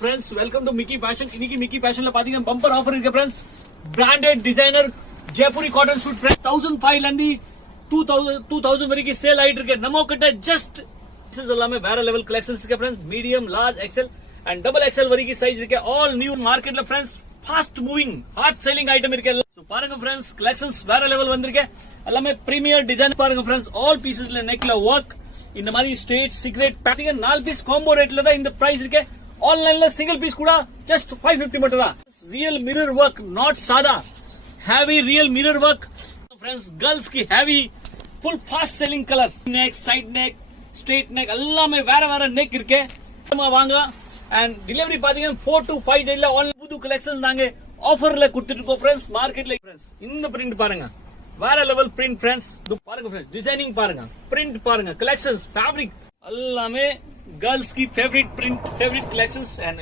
Friends, welcome to Mickey Fashion. இன்னைக்கு Mickey Fashionல பாத்தீங்கன்னா பம்பர் ஆஃபர் இருக்கு friends. Branded designer Jaipuri cotton suit friends 1500 ல இருந்து 2000 வரைக்கும் சேல் ஆயிட்டு இருக்கு. நம்ம கிட்ட ஜஸ்ட் எல்லாமே வேற லெவல் கலெக்ஷன்ஸ் இருக்கு friends. Medium, large, XL and double XL வரைக்கும் சைஸ் இருக்கு. ஆல் நியூ மார்க்கெட்ல friends. Fast moving, hot selling item இருக்கு. பாருங்க friends, கலெக்ஷன்ஸ் வேற லெவல் வந்திருக்கு. எல்லாமே பிரீமியர் டிசைன் பாருங்க friends. ஆல் பீசஸ்ல நெக்ல வர்க் இந்த மாதிரி ஸ்ட்ரெயிட் சீக்ரெட் பாத்தீங்க 4 பீஸ் காம்போ ரேட்ல தான் இந்த பிரைஸ் இருக்கு. ஆன்லைன்ல சிங்கிள் பீஸ் கூட ஜஸ்ட் 550 மட்டும் தான். ரியல் மிரர் ஒர்க், நாட் சாதா, heavy real mirror work friends. Girls की heavy full fast selling colours, neck, side neck, straight neck எல்லாமே வேற வேற நெக் இருக்கு. வாங்க. அண்ட் டெலிவரி பாத்தீங்கன்னா 4 to 5 டேல ஆன்லைன் புது கலெக்ஷன்ஸ் நாங்க ஆஃபர்ல கொடுத்துட்டு இருக்கோம் ஃப்ரெண்ட்ஸ். மார்க்கெட்ல ஃப்ரெண்ட்ஸ் இந்த பிரிண்ட் பாருங்க, வேற லெவல் பிரிண்ட் ஃப்ரெண்ட்ஸ். பாருங்க ஃப்ரெண்ட்ஸ், டிசைனிங் பாருங்க, பிரிண்ட் பாருங்க, கலெக்ஷன்ஸ், ஃபேப்ரிக் எல்லாமே गर्ल्स की favourite print, favourite collections and